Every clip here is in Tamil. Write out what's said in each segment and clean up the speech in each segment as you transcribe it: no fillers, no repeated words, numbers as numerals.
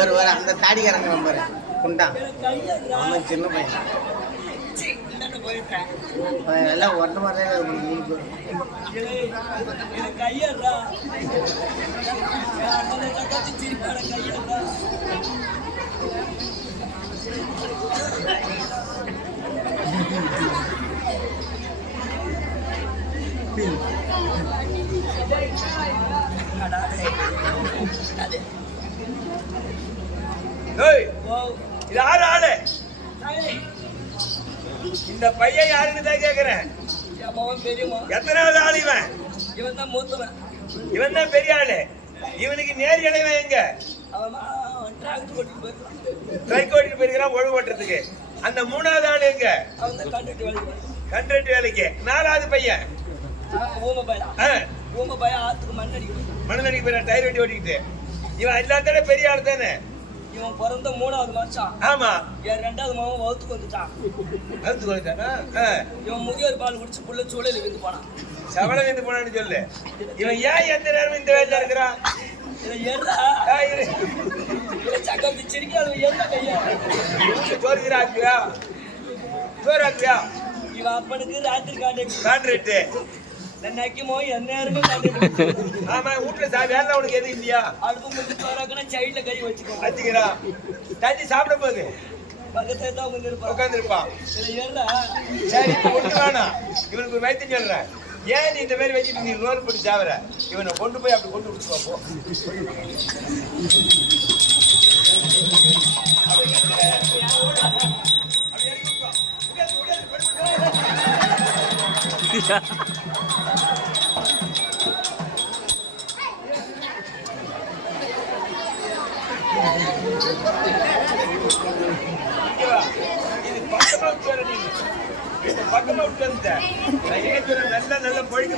ஒரு அந்த தாடிக்காரங்க நம்பர் குண்டான் அவன் சின்ன பையன் எல்லாம் ஒன்றை மாதிரி கையறா கையறா யாரு ஆளு இந்த பையன் யாருன்னு தான் கேக்குறேன். எத்தனாவது ஆள் இவன்? இவன் தான் மூத்தவன். இவன் தான் பெரிய ஆளு. இவனுக்கு நேர் இடைவன் எங்க? ட்ரைக் ஓட்டிட்டு போயிருக்கிறான் ஒழுங்கு ஓட்டுறதுக்கு. அந்த மூணாவது ஆளு எங்க? கண்ட்ரக்ட் வேலைக்கு. நாலாவது பையன் மண்ணடிக்க போயிடான் டயர் வண்டி ஓட்டிக்கிட்டு. இவன் எல்லாத்தோட பெரிய ஆள் தானே. இவன் பிறந்த மூணாவது மாசம். ஆமா. என் ரெண்டாவது மாவன் வகுத்துக்கு வந்துட்டான். வகுத்துக்கு வந்துட்டானா? இவன் முதியோர் பால் குடிச்சு புள்ள சூழல விந்து போனான். சவள விந்து போனான்னு சொல்லு. இவன் ஏன் எந்த நேரமும் இந்த வேலையில இருக்கிறான்? சக்கம் சிரிக்காது என்ன கையா சோறுகிறாக்குவியா? சோறாக்குவியா? இவன் அப்பனுக்கு ராத்திரி கான்ட்ராக்ட் நக்கிமோ என் நேரமும் கான்ட்ராக்ட். ஆமா வீட்டுல வேலை உனக்கு எதுவும் இல்லையா? அடுப்பு முடிச்சு சோறாக்குனா சைட்ல கை வச்சுக்கோ. வச்சுக்கிறான். தண்ணி சாப்பிட போகுது பக்கத்துல தான் உட்காந்துருப்பான். சரி இப்ப ஒண்ணு வேணாம். இவனுக்கு ஒரு வைத்தியம் சொல்றேன். ஏன் நீ இந்த மாதிரி வச்சுட்டு நீ ரோல் பண்ணி சாவற? இவனை கொண்டு போய் அப்படி கொண்டு விட்டு பார்ப்போம். பக்கமா விட்டு வந்துட்டேன். நல்ல நல்ல பொழிக்க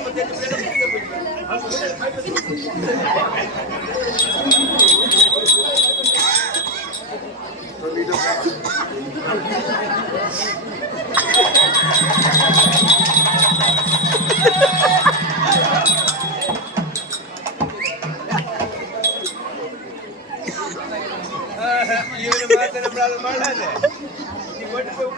இவனை மாத்த நம்மளால மாடாது. நீ கொண்டு போய்